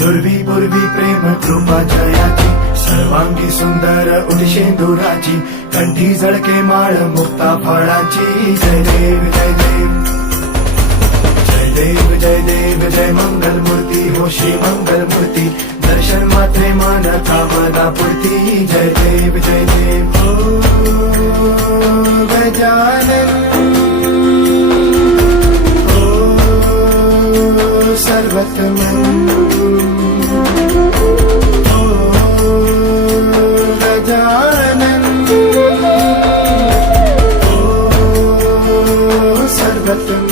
दुर्वी पूर्वी प्रेम कृपा जयाची सर्वांगी सुंदर उठशेंदुराची कंठी झळके माळ मुक्ता फळाची जय देव जय देव जय देव जय देव जय मंगल मूर्ती हो श्री मंगल मूर्ती दर्शन मात्रे मन कामना पूर्ती जय देव ओ गजानन सर्वतमन